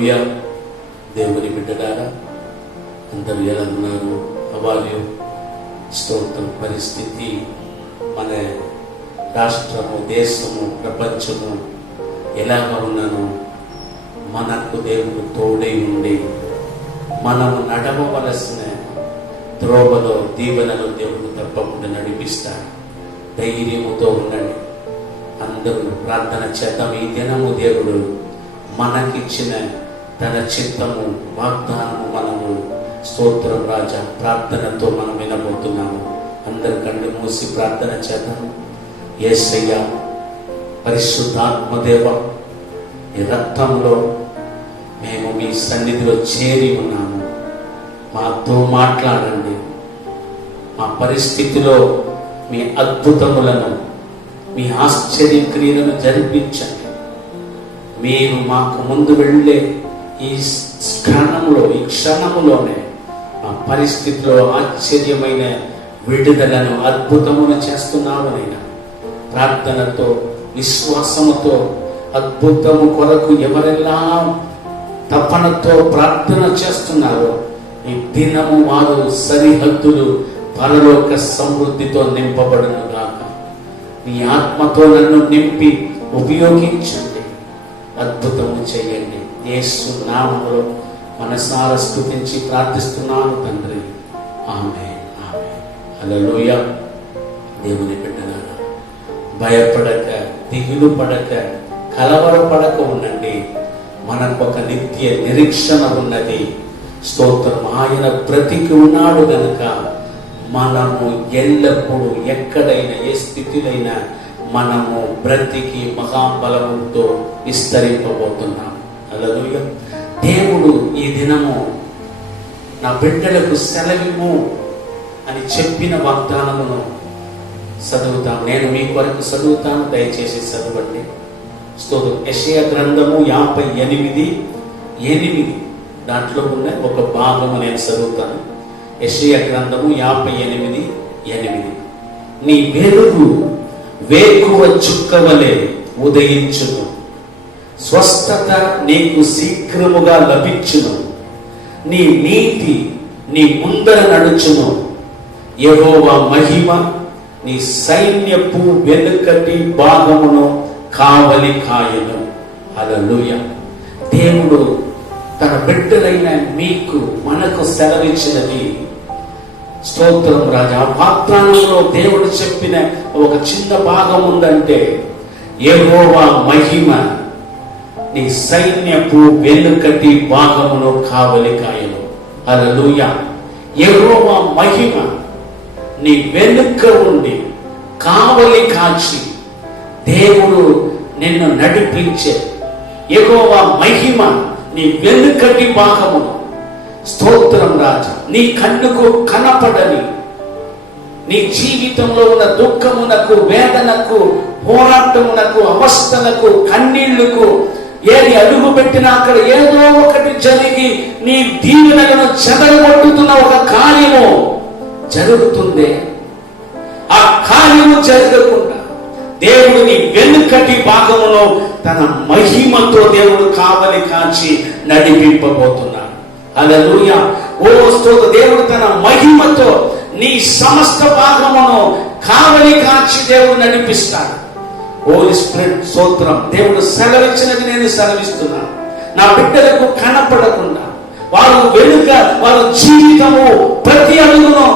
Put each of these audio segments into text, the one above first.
హల్లెలూయా. దేవుని బిడ్డలారా, అందరూ ఎలా ఉన్నారు? అవాల్యూ స్తోత్రం. పరిస్థితి, మన రాష్ట్రము, దేశము, ప్రపంచము ఎలాగా ఉన్నానో మనకు దేవుడు తోడై ఉండి మనము నడవవలసిన త్రోవలో, దీవెనలో దేవుడు తప్పకుండా నడిపిస్తాడు. ధైర్యముతో ఉండండి. అందరూ ప్రార్థన చేద్దాం. ఈ దినము దేవుడు మనకిచ్చిన తన చిత్తము, వాగ్దానము మనము స్తోత్రం రాజా ప్రార్థనతో మనం వినబోతున్నాము. అందరు కళ్ళు మూసి ప్రార్థన చేద్దాం. యేసయ్య, పరిశుద్ధాత్మదేవ, ఈ రక్తంలో మేము మీ సన్నిధిలో చేరి ఉన్నాము. మాతో మాట్లాడండి. మా పరిస్థితిలో మీ అద్భుతములను, మీ ఆశ్చర్య క్రియలను జరిపించండి. మీరు మాకు ముందు వెళ్ళే ఈ క్షణములోనే మా పరిస్థితిలో ఆశ్చర్యమైన విడుదలను, అద్భుతమును చేస్తున్నామనైనా ప్రార్థనతో, విశ్వాసముతో అద్భుతము కొరకు ఎవరెలా తపనతో ప్రార్థన చేస్తున్నారో ఈ దినము వారు సరిహద్దులు పరలోక సమృద్ధితో నింపబడును గాక. మీ ఆత్మతో నన్ను నింపి ఉపయోగించండి, అద్భుతము చేయండి. యేసు నామములో మనసారా స్తుతించి ప్రార్థిస్తున్నాను తండ్రి. ఆమేన్, ఆమేన్. హల్లెలూయా. దేవుని బిడ్డలారా, భయపడక, దిగులు పడక, కలవరపడక ఉండండి. మనకు ఒక నిత్య నిరీక్షణ ఉన్నది. స్తోత్రం. ఆయన బ్రతికి ఉన్నాడు గనుక మనము ఎల్లప్పుడూ, ఎక్కడైనా, ఏ స్థితిలైనా మనము బ్రతికి మహాబలముతో విస్తరింపబోతున్నాం. హల్లెలూయా. దేవుడు ఈ దినము నా బిడ్డలకు సెలవిము అని చెప్పిన వాగ్దానమును చదువుతాను. నేను మీ కొరకు చదువుతాను, దయచేసి చదవండి. స్తోత్రం. యెషయా గ్రంథము 58:8 దాంట్లో ఉన్న ఒక భాగము నేను చదువుతాను. యెషయా గ్రంథము 58:8. నీ వెలుగు వేకువ చుక్కవలే ఉదయించును, స్వస్థత నీకు శీఘ్రముగా లభించును, నీ నీతి నీ ముందర నడుచును, యెహోవా మహిమ నీ సైన్యపు వెనుకటి భాగమును కావలి కాయను. హల్లెలూయా. దేవుడు తన బిడ్డలైన మీకు, మనకు సెలవిచ్చినది. స్తోత్రం రాజా. వాగ్దానంలో దేవుడు చెప్పిన ఒక చిన్న భాగం ఉందంటే, యెహోవా మహిమ నీ సైన్యపు వెనుకటి భాగమును కావలి కాయను. హల్లెలూయా. యెహోవా మహిమ నీ వెనుక ఉండి కావలి కాచి దేవుడు నిన్ను నడిపించే యెహోవా మహిమ నీ వెనుకటి భాగమును. స్తోత్రం రాజా. నీ కన్నుకు కనపడని, నీ జీవితంలో ఉన్న దుఃఖమునకు, వేదనకు, పోరాటమునకు, అవస్థలకు, కన్నీళ్లకు ఏది అడుగు పెట్టినా అక్కడ ఏదో ఒకటి జరిగి నీ దీవెనలను చెదరగొట్టుతున్న ఒక కార్యము జరుగుతుంది. ఆ కార్యము జరగకుండా దేవుడు నీ వెనుకటి భాగములో తన మహిమతో దేవుడు కావలి కాచి నడిపింపబోతున్నాడు. హల్లెలూయా. ఓ స్తోత్ర. దేవుడు తన మహిమతో నీ సమస్త భాగమును కావలి కాచి దేవుడు నడిపిస్తాడు. హోలీ స్పిరిట్ స్తోత్రం. దేవుడు సెలవిచ్చినది నేను సెలవిస్తున్నాను. నా బిడ్డలకు కనపడకుండా వారు వెనుక, వారి జీవితము ప్రతి అడుగును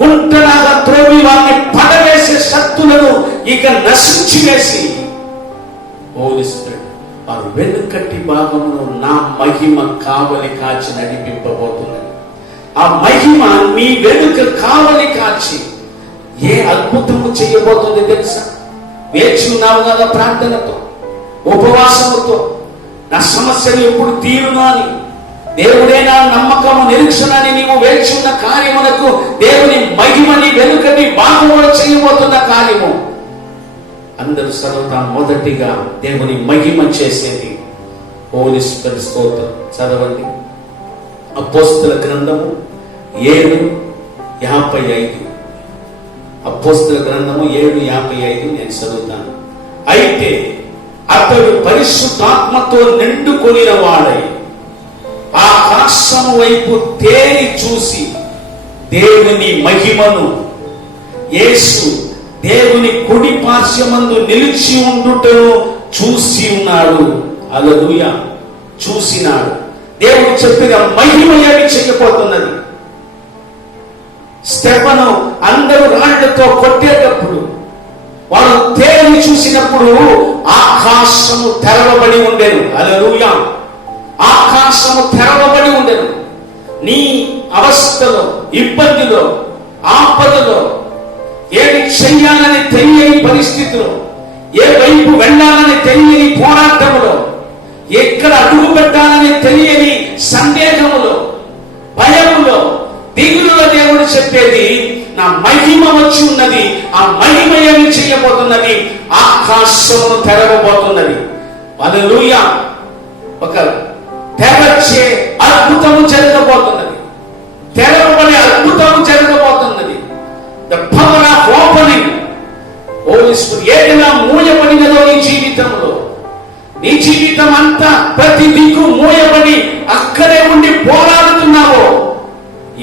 గుంటలాగా త్రోవి వారిని పడవేసే శక్తులను ఇక నశించి వేసి, హోలీ స్పిరిట్ వారు వెనుకటి భాగంలో నా మహిమ కావలి కాచి నడిపింపబోతున్నది. ఆ మహిమ మీ వెనుక కావలి కాచి ఏ అద్భుతము చేయబోతుంది తెలుసా? వేచి ఉన్నావు కదా ప్రార్థనతో, ఉపవాసముతో, నా సమస్యలు ఎప్పుడు తీరును అని, దేవుడే నా నమ్మకము, నిరీక్షణ అని నీవు వేచి ఉన్న కార్యములకు దేవుని మహిమని వెనుకటి భాగంలో చేయబోతున్న కార్యము. అందరూ చదువుతాం. మొదటిగా దేవుని మహిమ చేసేది హోలీ స్పిరిట్. స్తోత్రం. చదవండి. అపోస్తల గ్రంథము 7:55. అపోస్తల గ్రంథము 7:55 నేను చదువుతాను. అయితే అతడు పరిశుద్ధాత్మతో నిండుకొనిన వాడై ఆకాశము వైపు తేరి చూసి దేవుని మహిమను, యేసు దేవుని కుడి పార్శ్వమందు నిలిచి ఉండుటను చూసి ఉన్నాడు. హల్లెలూయా. చూసినాడు. దేవుడు చెప్పిన మహిమ ఏమి చేయబోతున్నది. స్టెఫను అందరూ రాళ్లతో కొట్టేటప్పుడు వారు తేలి చూసినప్పుడు ఆకాశము తెరవబడి ఉండెను. హల్లెలూయా. ఆకాశము తెరవబడి ఉండెను. నీ అవస్థలో, ఇబ్బందిలో, ఆపదలో, ఏమి చెయ్యాలని తెలియని పరిస్థితిలో, ఏ వైపు వెళ్ళాలని తెలియని పోరాటములో, ఎక్కడ అడుగు పెట్టాలని తెలియని సందేహములో, భయములో, దిగులులో దేవుడు చెప్పేది, నా మహిమ వచ్చి ఉన్నది. ఆ మహిమ ఏమి చేయబోతున్నది? ఆకాశమును తెరవబోతున్నది. హల్లెలూయా. ఒక తెరచే అద్భుతము జరగబోతున్నది. తెరవబడే అద్భుతము జరగబోతున్నది. The power of opening. ఏదైనా మూయబడినదో నీ జీవితంలో, నీ జీవితం అంతా ప్రతి దిక్కు మూయబడి అక్కడే ఉండి పోరాడుతున్నావో,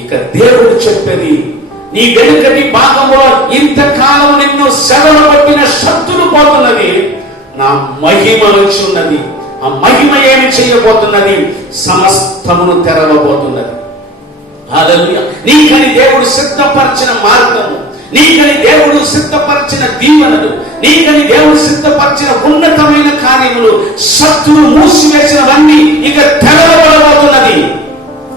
ఇక దేవుడు చెప్పేది, నీ వెనుకటి భాగంలో ఇంతకాలం నిన్ను సెలవు పట్టిన శక్తులు పోతున్నది. నా మహిమ వచ్చి ఉన్నది. ఆ మహిమ ఏమి చేయబోతున్నది? సమస్తమును తెరవబోతున్నది. హల్లెలూయా. నీకని దేవుడు సిద్ధపరిచిన మార్గము, నీకని దేవుడు సిద్ధపరిచిన దీవెనలు, నీకని దేవుడు సిద్ధపరిచిన ఉన్నతమైన కార్యములు, శత్రువు మూసివేసినవన్నీ ఇక తెరవబడబోతున్నది.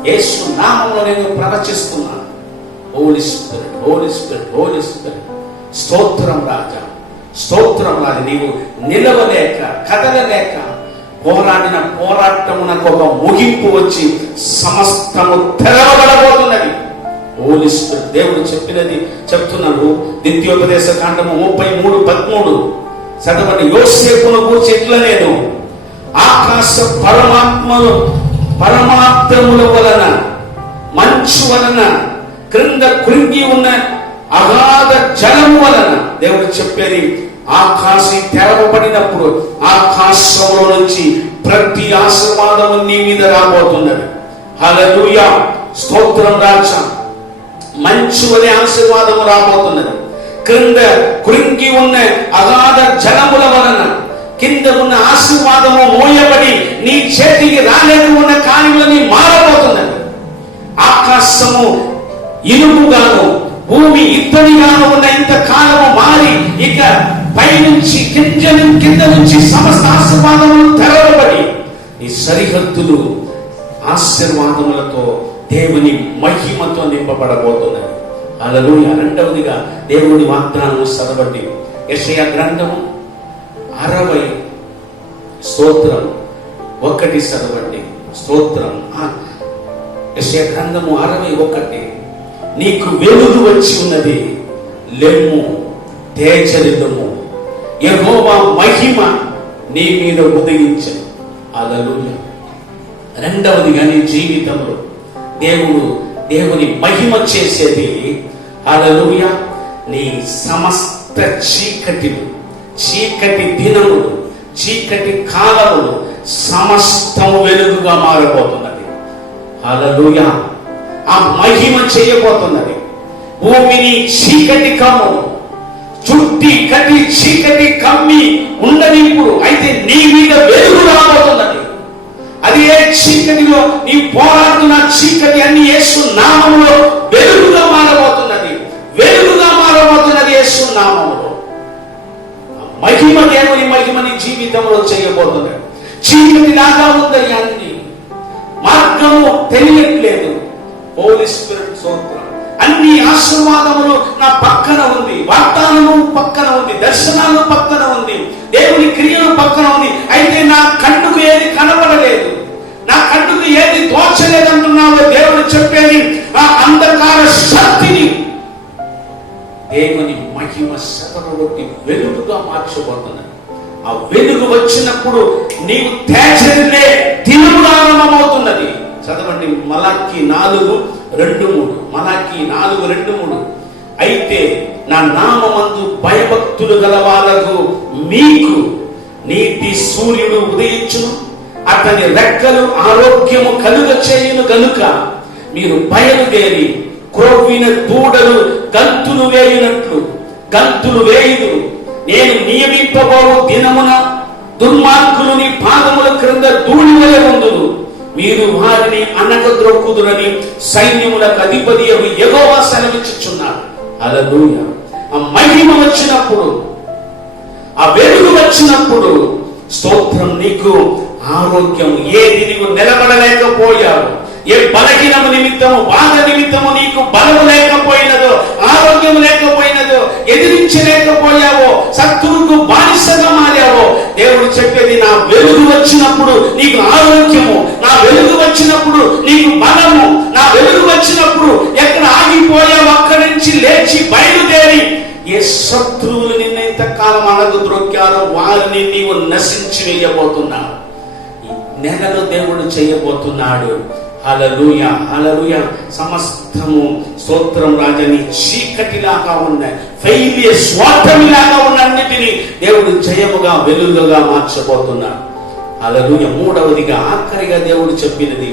యేసు నామములో నేను ప్రవచిస్తున్నాను. Holy spirit, holy spirit, holy spirit. స్తోత్రం రాజా, స్తోత్రం రాజా. నీవు నిలవలేక, కదలలేక పోరాడిన పోరాటమునకు ఒక ముగింపు వచ్చి సమస్తము తెరవబడబోతున్నది. హోలీ స్పిరిట్. దేవుడు చెప్పినది చెప్తున్నాడు. ద్వితీయోపదేశ కాండము 33:13 చదవండి. యోసేపును గూర్చి ఇట్లా, నేను ఆకాశ పరమాత్మముల వలన, మంచు వలన, క్రింద కృంగి ఉన్న అగాధ జలము వలన, దేవుడు చెప్పేది, ఆకాశం తెరవబడినప్పుడు ఆకాశంలో నుంచి ప్రతి ఆశీర్వాదము నీ మీద రాబోతున్నది. హల్లెలూయా. స్తోత్రం రాజా. మంచు వలె ఆశీర్వాదము రాబోతున్నది. క్రింద కృంగి ఉన్న అగాధ జలముల వలన కింద ఉన్న ఆశీర్వాదము మోయబడి నీ చేతికి రాలేక ఉన్న కార్యములని మారబోతున్నది. ఆకాశము ఇనుముగాను, భూమి ఇత్తడిగాను ఉన్న ఇంత కాలము మారి ఇక పైనుంచి కింద నుంచి సమస్త ఆశీర్వాదములు తెరవబడి ఈ సరిహద్దులు ఆశీర్వాదములతో, దేవుని మహిమతో నింపబడబోతున్నది. హల్లెలూయా. రెండవదిగా దేవుని వాగ్దానము చదవండి. యెషయా గ్రంథము 60 స్తోత్రం 1 చదవండి. స్తోత్రం. యెషయా గ్రంథము 61. నీకు వెలుగు వచ్చి ఉన్నది, లెమ్ము, తేజరిల్లుము, యెహోవా మహిమ నీ మీద ఉదయించను. హల్లెలూయా. రెండవదిగా నీ జీవితంలో దేవుని మహిమ చేసేది, హల్లెలూయా, నీ సమస్త చీకటి దినములు, చీకటి కాలములు సమస్తము వెలుగుగా మారబోతున్నది. హల్లెలూయా. ఆ మహిమ చేయబోతున్నది. భూమిని చీకటి కమ్ము, చీకటి కమ్మి ఉన్నది ఇప్పుడు. అయితే నీ మీద వెలుగు రాబోతున్నది. అది ఏ చీకటిలో నీ పోరాడుతున్న చీకటి అన్ని యేసు నామములో వెలుగుగా మారబోతున్నది. వెలుగుగా మారబోతున్నది యేసు నామములో. మహిమ, దేవుని మహిమ నీ జీవితంలో చేయబోతున్నది. చీకటి లాగా ఉందని అన్ని మార్గము తెలియట్లేదు. హోలీ స్పిరిట్ స్తోత్రం. అన్ని ఆశీర్వాదములు నా పక్కన ఉంది, వాగ్దానము పక్కన ఉంది, దర్శనాలు పక్కన ఉంది, దేవుని క్రియలు పక్కన ఉంది. అయితే నా కన్నుకు ఏది కనబడలేదు, నా కన్నుకు ఏది తోచలేదంటున్నావో దేవుడు చెప్పేది, ఆ అంధకార శక్తిని దేవుని మహిమ శతరొట్టి వెలుగుగా మార్చబోతున్నది. ఆ వెలుగు వచ్చినప్పుడు నీవు తేజరిల్లే దినము ఆరంభమవుతున్నది. చదవండి. మలాకి 4:2-3. మలాకి 4:2-3. అయితే నా నామమందు భయభక్తులు గల వాళ్ళకు మీకు నీతి సూర్యుడు ఉదయించును, అతని రెక్కలు ఆరోగ్యము కలుగ చేయును గనుక మీరు బయలుదేరి క్రొవ్విన దూడలు గంతులు వేయునట్లు గంతులు వేయుదు. నేను నియమింపబోవు దినమున దుర్మార్గులు నీ పాదముల క్రింద ధూళివలె ఉందురు. మీరు వారిని అనగద్రొక్కుదురని సైన్యములకు అధిపతి యెహోవా సెలవిచ్చుచున్నాడు. హల్లెలూయా. ఆ మహిమ వచ్చినప్పుడు, ఆ వెలుగు వచ్చినప్పుడు స్తోత్రం, నీకు ఆరోగ్యం, ఏది నీవు నిలబడలేకపోయావు, ఏ బలహీనము నిమిత్తము, బాధ నిమిత్తము నీకు బలము లేకపోయినదో, ఆరోగ్యం లేకపోయినదో, ఎదిరించలేకపోయావో, శత్రువుకు బానిసగా మారావో, దేవుడు చెప్పేది, నా వెలుగు వచ్చినప్పుడు నీకు ఆరోగ్యము, నా వెలుగు వచ్చినప్పుడు నీకు బలము, నా వెలుగు వచ్చినప్పుడు ఎక్కడ ఆగిపోయావు అక్కడి నుంచి లేచి బయలుదేరి ఏ శత్రువులు నిన్న ఇంతకాలం అనగద్రొక్కారో వారిని నీవు నశించి వేయబోతున్నావు. నెలలో దేవుడు చేయబోతున్నాడు. హల్లెలూయా, హల్లెలూయా. సమస్తము స్తోత్రం రాజని చీకటిలాగా ఉన్న ఫెయిలియర్స్, ఓటమిలాగా ఉన్న అన్నిటినీ దేవుడు జయముగా వెలుగుగా మార్చబోతున్నాడు. హల్లెలూయా. మూడవదిగా ఆఖరిగా దేవుడు చెప్పినది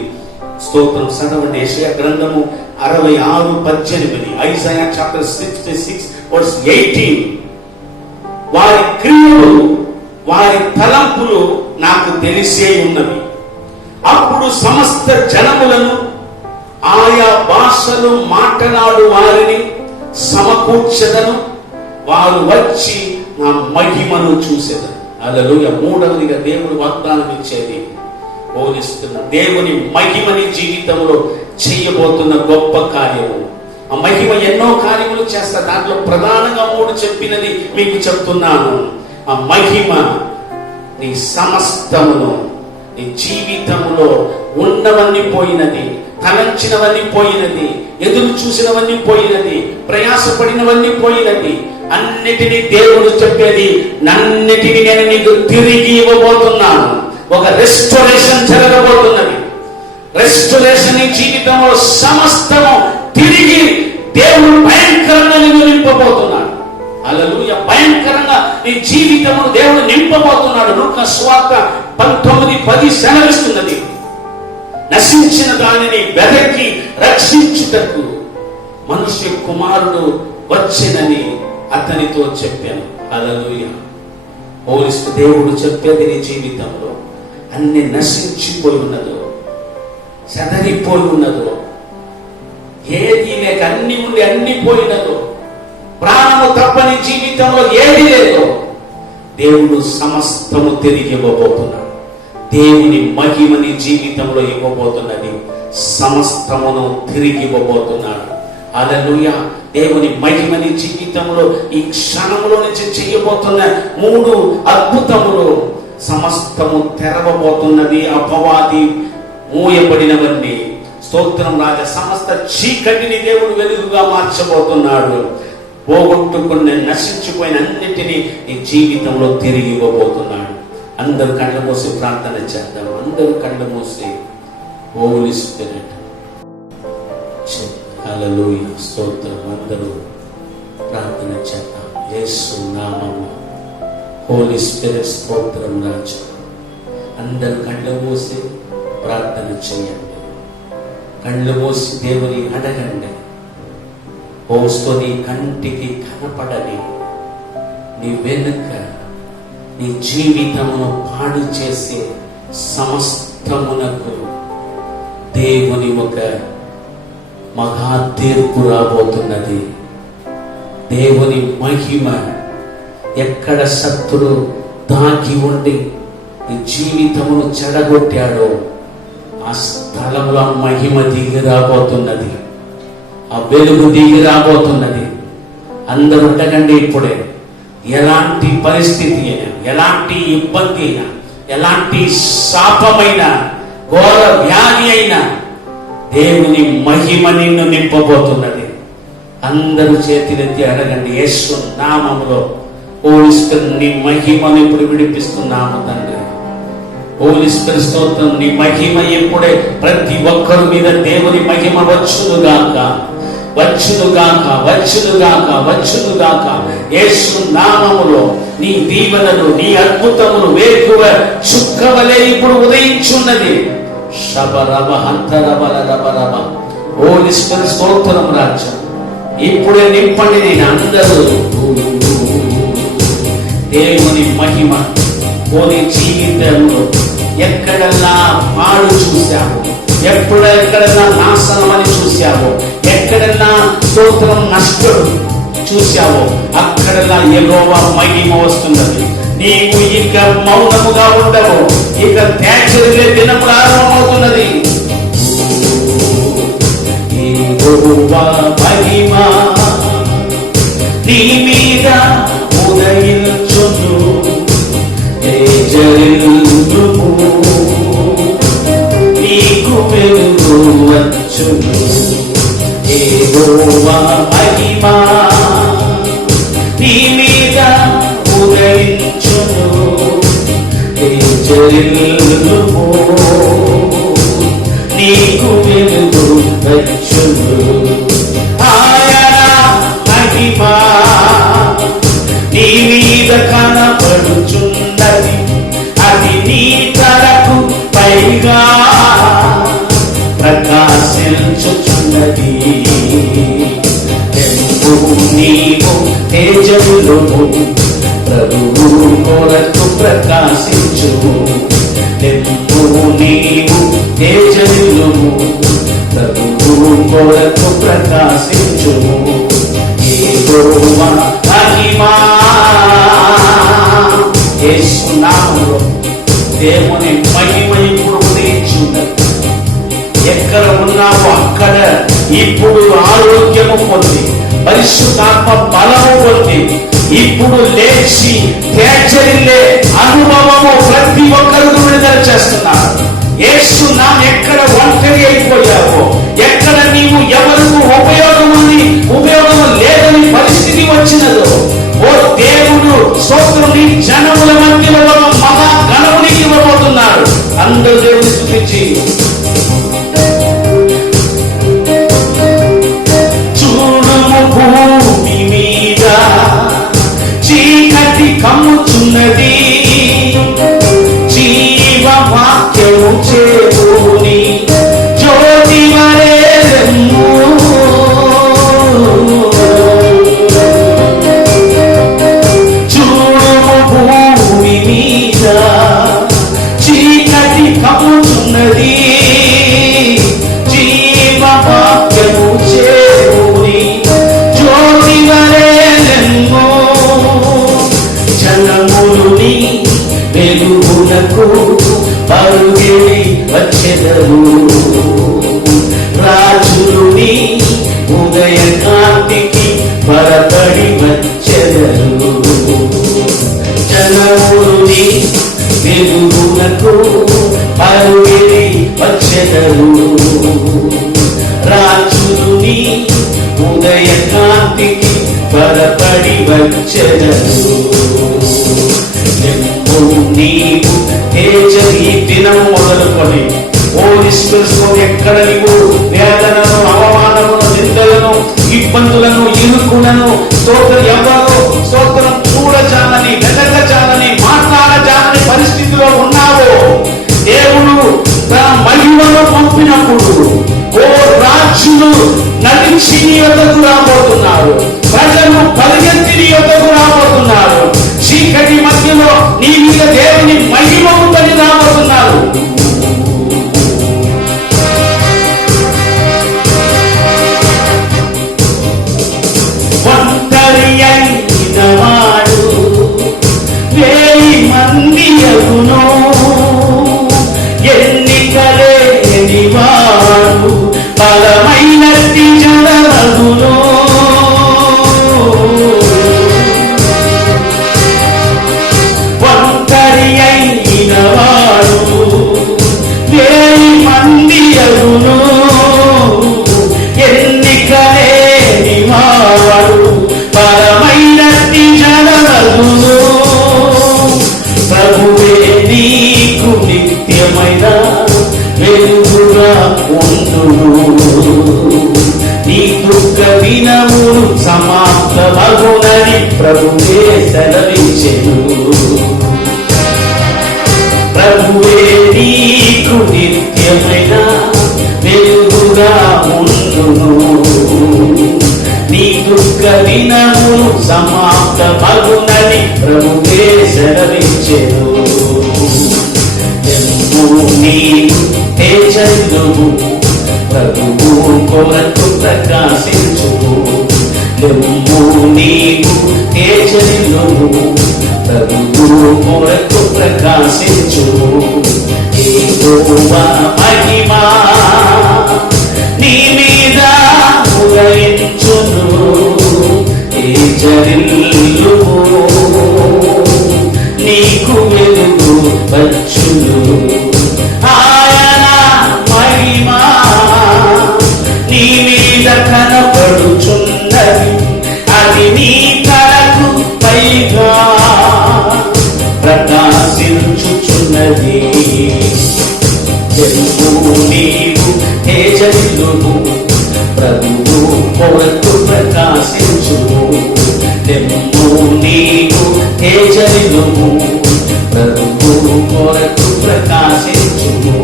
స్తోత్రం చదవండి. యెషయా గ్రంథము 66:18, ఐజాయా చాప్టర్ 66 verse 18. వారి క్రియలు, వారి తలంపులు నాకు తెలిసే ఉన్నవి. అప్పుడు సమస్త జనములను, ఆయా భాషలు మాట్లాడు వారిని సమకూర్చెదను, వారు వచ్చి నా మహిమను చూసేదను. హల్లెలూయా. మూడవదిగా దేవుడు వాగ్దానం ఇచ్చేది, బోధిస్తున్న దేవుని మహిమని జీవితంలో చేయబోతున్న గొప్ప కార్యము. ఆ మహిమ ఎన్నో కార్యములు చేస్తా. దాంట్లో ప్రధానంగా 3 చెప్పినది మీకు చెప్తున్నాను. ఆ మహిమ నీ సమస్తమును, నీ జీవితంలో ఉన్నవన్నీ పోయినది, తలంచినవన్నీ పోయినది, ఎదురు చూసినవన్నీ పోయినది, ప్రయాసపడినవన్నీ పోయినది, అన్నిటినీ దేవుడు చెప్పేది, నన్నిటిని నేను నీకు తిరిగి ఇవ్వబోతున్నాను. ఒక రెస్టోరేషన్ జరగబోతున్నది. రెస్టోరేషన్ నీ జీవితంలో సమస్తము తిరిగి దేవుడు భయంకరంగా నిన్ను నింపబోతున్నాడు. హల్లెలూయా. భయంకరంగా నీ జీవితమును దేవుడు నింపబోతున్నాడు. లూకా సువార్త 19:10 సెలవిస్తున్నది, నశించిన దానిని వెదకి రక్షించుటకు మనుష్య కుమారుడు వచ్చెనని అతనితో చెప్పాను. హల్లెలూయా. పోలిస్తూ దేవుడు చెప్పేది, నీ జీవితంలో అన్ని నశించిపోయి ఉన్నదో, చెదరిపోయి ఉన్నదో, ఏది లేక అన్ని ఉండి అన్ని పోయినదో, ప్రాణము తప్పని జీవితంలో ఏది లేదో దేవుడు సమస్తము తిరిగి ఇవ్వబోతున్నాడు. దేవుని మహిమని జీవితంలో ఇవ్వబోతున్నది, సమస్తమును తిరిగి ఇవ్వబోతున్నాడు. హల్లెలూయా. దేవుని మహిమని జీవితంలో ఈ క్షణంలో నుంచి చేయబోతున్న 3 అద్భుతములు, సమస్తము తెరవబోతున్నది. అపవాది మూయబడినవన్నీ స్తోత్రం రాజా, సమస్త చీకటిని దేవుడు వెలుగుగా మార్చబోతున్నాడు. పోగొట్టుకున్న, నశించిపోయిన అన్నిటినీ నీ జీవితంలో తిరిగి ఇవ్వబోతున్నాడు. అందరూ కళ్ళు మూసి ప్రార్థన చేద్దాం. అందరూ కళ్ళు మూసి హోలీ స్పిరిట్. హల్లెలూయా. స్తోత్రం. అందరూ ప్రార్థన చేద్దాం. యేసు నామములో హోలీ స్పిరిట్. స్తోత్రం రాజా. అందరూ కళ్ళు మూసి ప్రార్థన చేయండి. కళ్ళు మూసి దేవుని అడగండి. పోస్తూ నీ కంటికి కనపడని, నీ వెనుక నీ జీవితమును పాడు చేసే సమస్తమునకు దేవుని ఒక మహా తీర్పు రాబోతున్నది. దేవుని మహిమ ఎక్కడ శత్రు దాగి ఉండి నీ జీవితమును చెడగొట్టాడో ఆ స్థలంలో మహిమ దిగి రాబోతున్నది. ఆ వెలుగు దిగి రాబోతున్నది. అందరూ ఉండకండి. ఇప్పుడే ఎలాంటి పరిస్థితి అయినా, ఎలాంటి ఇబ్బంది అయినా, ఎలాంటి శాపమైన, ఘోర వ్యాధి అయినా దేవుని మహిమ నిన్ను నింపబోతున్నది. అందరూ చేతులెత్తి అడగండి. యేసు నామములో హోలీ స్పిరిట్ నీ మహిమను ఇప్పుడు విడిపిస్తున్నాము తండ్రి. హోలీ స్పిరిట్ స్తోత్రం. నీ మహిమ ఇప్పుడే ప్రతి ఒక్కరి మీద దేవుని మహిమ వచ్చునుగాక, వచ్చునుగాక, వచ్చునుగాక, వచ్చునుగాక. యేసు నామములో నీ దీవెనలు, నీ అద్భుతములు వేకువ చుక్కవలే ఇప్పుడు ఉదయించున్నది. శబరమ హంతరబల రబరమ. హోలీ స్పిరిట్ స్తోత్రం రాజ్యం. ఇప్పుడే నింపండి నేను అందరూ. దేవుని మహిమ కోరి జీవితంలో ఎక్కడన్నా పాడు చూశాము, ఎక్కడన్నా నాశనం అని చూశాము, ఎక్కడన్నా స్తోత్రం నష్టం చూశావో అక్కడన్నా యెహోవా మహిమ వస్తున్నది. నీవు ఇక మౌనముగా ఉండవు. ఇక త్యాచరిలే దినం ప్రారంభమవుతున్నది. యెహోవా మహిమ నీ మీద ఉదయించును. తేజరిల్లుము, నీకు వెలుగు వచ్చును. యెహోవా మహిమ నీ మీద ఉదయించును. తేజరిల్లుము, నీకు వెలుగు వచ్చును. ఆయన మహిమ నీ మీద కనపడుచున్నది. అది నీ తలకు పైగా ప్రకాశించుచున్నది. నీవు తేజములుము, ప్రభువు కొరకు ప్రకాశించు. నీవు తేజములుము, ప్రభువు కొరకు ప్రకాశించు. యెహోవా మహిమ. యేసు నామములో దేవుని మహిమ ఇప్పుడు ఉదయించున్నది. ఎక్కడ ఉన్నావో అక్కడ ఇప్పుడు ఆరోగ్యము పొంది, పరిశుద్ధాత్మ బలము పొంది, ఇప్పుడు లేచి తేజరిల్లే అనుభవము ప్రతి ఒక్కరు విడుదల చేస్తున్నారు. యేసు నామం ఎక్కడ ఒంటరి అయిపోయావో, ఎక్కడ నీవు ఎవరికి ఉపయోగము లేదని పరిస్థితి వచ్చినదో, ఓ దేవుడు స్తోత్రం నీ జనముల మధ్యలో మహా గణమునికి ఇవ్వబోతున్నాడు. అందరూ దేవుని స్తుతించి చూడుము, భూమి మీద చీకటి కమ్ముచున్నది. జీవ వాక్యము చేరుని జ్యోతి వరేము. చూడుము, భూమి మీద చీకటి కమ్ముచున్నది. జీవ వాక్యము చేరుని జ్యోతి వరేము. జనములుని వెలుగునకు పరుగెడి వచ్చెదరు. రాజులుని ఉదయ కాంతికి పరపడి వచ్చెదరు. జనములుని వెలుగునకు పరుగెడి వచ్చెదరు. రాజులుని ఉదయ కాంతికి పరపడి వచ్చెదరు. నీవు తేజరి దినం మొదలుకొని హోలీ స్పిరిట్ ఎక్కడ నీవు వేదనను, అవమానమును, నిందలను, ఇబ్బందులను, ఇరుకులను ఎవరో స్తోత్రం చూడజాలని, వెతకజాలని, మాట్లాడజాలని పరిస్థితిలో ఉన్నావో దేవుడు తన మహిమను పంపినప్పుడు ఓ రాజులు నడిచి నీ యొద్దకు రాబోతున్నారు. ప్రజలు పరిగెత్తి నీ యొద్దకు రాబోతున్నారు. చీకటి మధ్యలో నీ మీద దేవుని మహిమ ఉందని రాబోతున్నారు. ఒంటరి వచ్చెను. నీవు తేజల్లువు, ప్రభువు కొరకు ప్రకాశించుము. నీవు తేజల్లువు, ప్రభువు కొరకు ప్రకాశించుము. యెహోవా మహిమా నీ మీద ఉదయించును. తేజల్లువు, నీకు వెలుగు వచ్చును. ఆయన మహిమా నీ మీద కనపడుచున్నది, అది నీ కలకు పైగా ప్రకాశించుచున్నది. నీవు తేజల్లువు, ప్రభువు కొరకు ప్రకాశించుము. నీవు తేజల్లువు, ప్రభువు కొరకు ప్రకాశించుము.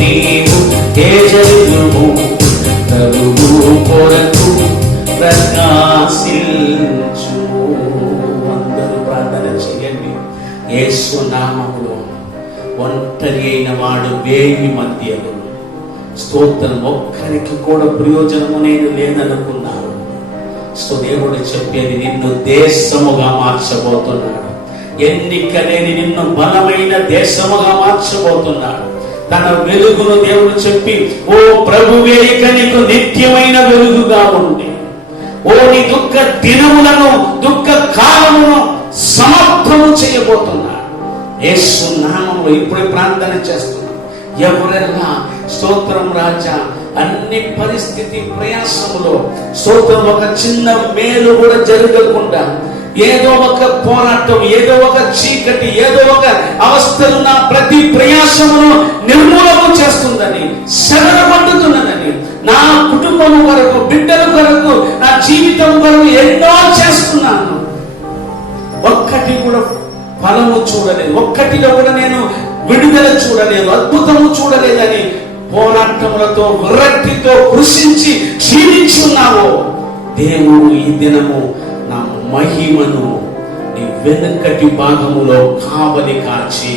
నీవు తేజల్లువు, ప్రభువు కొరకు ప్రకాశించుము. అందరూ ప్రార్థన చేయండి. యేసు నామములో ఒంటరి అయిన వాడు 1000 మధ్యలో స్తోత్రం, ఒక్కరికి కూడా ప్రయోజనము నేను లేదనుకున్నాను. సో దేవుడు చెప్పేది, నిన్ను దేశముగా మార్చబోతున్నాడు. ఎన్నిక లేని నిన్ను బలమైన దేశముగా మార్చబోతున్నాడు. తన వెలుగును దేవుడు చెప్పి, ఓ ప్రభువే ఇక నీకు నిత్యమైన వెలుగుగా ఉంది. ఓ నీ దుఃఖ దినములను, దుఃఖ కాలమును సమాప్తము చేయబోతున్నాడు. యేసు నామములో ఇప్పుడే ప్రార్థన చేస్తున్నాను. ఎవరెల్లా స్తోత్రం రాజా, అన్ని పరిస్థితి ప్రయాసములో స్తోత్రం, ఒక చిన్న మేలు కూడా జరగకుండా, ఏదో ఒక పోరాటం, ఏదో ఒక చీకటి, ఏదో ఒక అవస్థలు నా ప్రతి ప్రయాసమును నిర్మూలన చేస్తుందని, శరణపడుతున్నానని, నా కుటుంబం కొరకు, బిడ్డల కొరకు, నా జీవితం కొరకు ఎన్నో చేస్తున్నాను. ఒక్కటి కూడా ఫలము చూడలేదు, ఒక్కటిలో కూడా నేను విడుదల చూడలేదు, అద్భుతము చూడలేదని పోరాటములతో, విరక్తితో కృషించి క్షీణించున్నావో, దేవుడు ఈ దినము నా మహిమను నీ వెనుకటి భాగములో కావలి కాచి,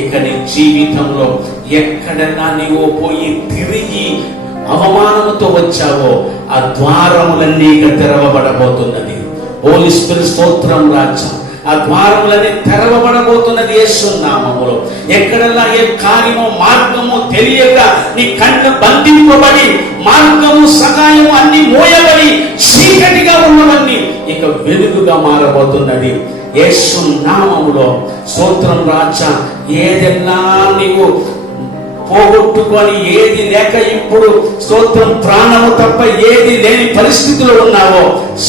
ఇక నీ జీవితంలో ఎక్కడన్నా నీవు పోయి తిరిగి అవమానముతో వచ్చావో ఆ ద్వారములన్నీ తెరవబడబోతున్నది. హోలీ స్పిరిట్ స్తోత్రం రాజా, ఆ ద్వారములన్నీ తెరవబడబోతున్నది యేసు నామములో. ఎక్కడల్లా ఏ కార్యము, మార్గము తెలియక నీ కన్ను బంధింపబడి, మార్గము, సహాయము అన్ని మోయబడి చీకటిగా ఉన్నవన్నీ ఇక వెలుగుగా మారబోతున్నది యేసు నామములో. స్తోత్రం రాజా, ఏదెల్లా నీవు పోగొట్టుకొని, ఏది లేక ఇప్పుడు స్తోత్రం ప్రాణము తప్ప ఏది లేని పరిస్థితిలో ఉన్నావో,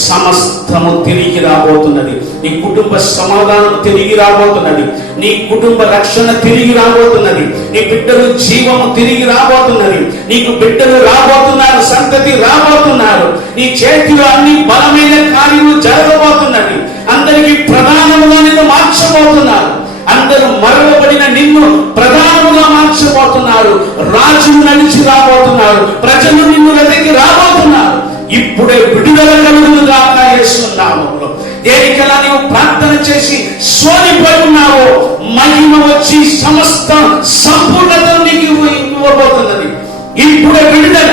సమస్తము తిరిగి రాబోతున్నది. నీ కుటుంబ సమాధానం తిరిగి రాబోతున్నది. నీ కుటుంబ రక్షణ తిరిగి రాబోతున్నది. నీ బిడ్డలు జీవము తిరిగి రాబోతున్నది. నీకు బిడ్డలు రాబోతున్నారు, సంతతి రాబోతున్నారు. నీ చేతిలో అన్ని బలమైన కార్యములు జరగబోతున్నది. అందరికీ ప్రధానముగా నిన్ను మార్చబోతున్నారు. అందరూ మరవబడిన నిన్ను ప్రధానముగా మార్చబోతున్నారు. రాజు నడిచి రాబోతున్నారు. ప్రజలు నిన్ను వెతికి రాబోతున్నారు. ఇప్పుడే విడుదల కలుగును గాక యేసు నామములో. దేనికలా నీవు ప్రార్థన చేసి సోలిపోయి ఉన్నావో, మహిమ వచ్చి సమస్త సంపూర్ణతను నీకు ఇవ్వబోతున్నది. ఇప్పుడే విడుదల.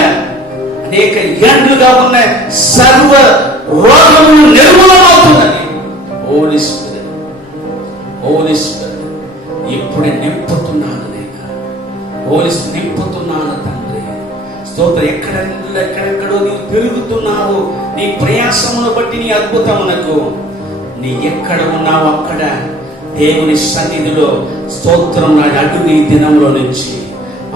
అనేక ఏండ్లుగా ఉన్న సర్వ రోగములు నిర్మూలమవుతున్నది. హోలీ స్పిరిట్, హోలీ స్పిరిట్ ఇప్పుడే నింపుతున్నాను. నేను హోలీ స్పిరిట్ నింపుతున్నాను తండ్రి. స్తోత్రం. ఎక్కడెక్కడో నీవు తిరుగుతున్నావు. నీ ప్రయాసమును బట్టి, నీ అద్భుతమునకు నీ ఎక్కడ ఉన్నావు అక్కడ దేవుని సన్నిధిలో స్తోత్రం నా అడుగు ఈ దినంలో నుంచి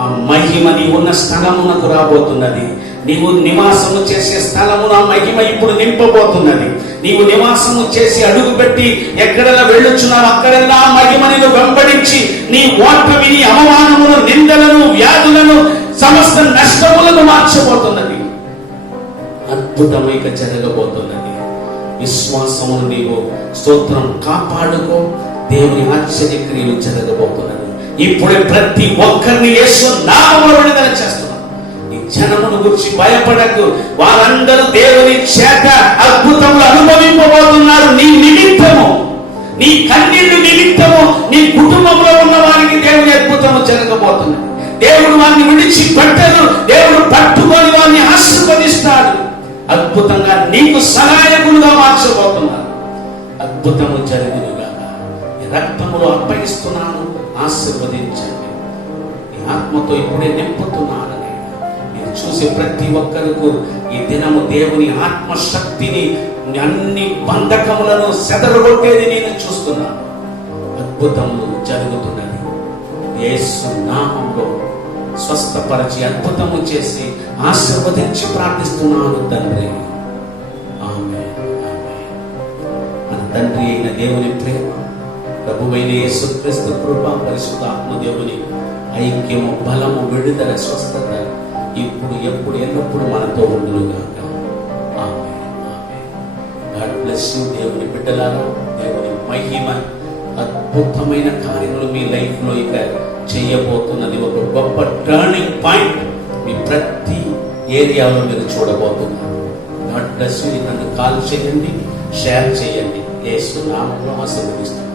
ఆ మహిమ నీ ఉన్న స్థలమునకు రాబోతున్నది. నీవు నివాసము చేసే స్థలమున మహిమ ఇప్పుడు నింపబోతున్నది. నీవు నివాసము చేసి అడుగు పెట్టి ఎక్కడలా వెళ్ళుచున్నావు అక్కడెల్లా మహిమ నిన్ను వెంబడించి నీ ఓటమి, నీ అవమానమును, నిందలను, వ్యాధులను, సమస్త నష్టములను మార్చబోతున్నది. అద్భుతమైక జరగబోతున్నది. విశ్వాసమును నీవు స్తోత్రం కాపాడుకో. దేవుని ఆశ్చర్య క్రియలు జరగబోతున్నది. ఇప్పుడే ప్రతి ఒక్కరిని యేసు నామములో విడుదల చేస్తున్నాడు. ఈ జనమును గురించి భయపడకు. వారందరూ దేవుని చేత అద్భుతములు అనుభవింపబోతున్నారు. నీ నిమిత్తము, నీ కన్నీళ్లు నిమిత్తము నీ కుటుంబంలో ఉన్న వారికి దేవుని అద్భుతము జరగబోతున్నది. దేవుడు వారిని విడిచిపెట్టడు. దేవుడు పట్టుకొని వారిని ఆశీర్వదిస్తాడు. అద్భుతంగా నీకు సహాయకులుగా మార్చబోతున్నారు. అద్భుతము జరుగునుగా. ఈ రక్తములో అప్పగిస్తున్నాను, ఆశీర్వదించండి. నీ ఆత్మతో ఇప్పుడే నింపుతున్నానని మీరు చూసే ప్రతి ఒక్కరికి ఈ దినము దేవుని ఆత్మశక్తిని, అన్ని బంధకములను సెదరగొట్టేది నేను చూస్తున్నాను. అద్భుతములు జరుగుతున్నది. యేసు నామములో స్వస్థపరిచి అద్భుతము చేసి ఆశీర్వదించి ప్రార్థిస్తున్నాను తండ్రి. ఆమేన్, ఆమేన్. మన తండ్రి అయిన దేవుని ప్రేమ, ప్రభువైన యేసుక్రీస్తు కృప, పరిశుద్ధాత్మ దేవుని ఐక్యము, బలము, విడుదల, స్వస్థత ఇప్పుడు ఎప్పుడు ఎల్లప్పుడు మనతో ఉండునుగాక. Amen, amen. God bless you. దేవుని బిడ్డలారా, దేవుని మహిమ అద్భుతమైన కార్యములు మీ లైఫ్ లో ఇక చేయబోతున్నది. ఒక గొప్ప టర్నింగ్ పాయింట్ మీ ప్రతి ఏరియాలో మీరు చూడబోతున్నారు. God bless you. నన్ను కాల్ చేయండి, షేర్ చేయండి. యేసు నామములో ఆశీర్వదిస్తున్నాను.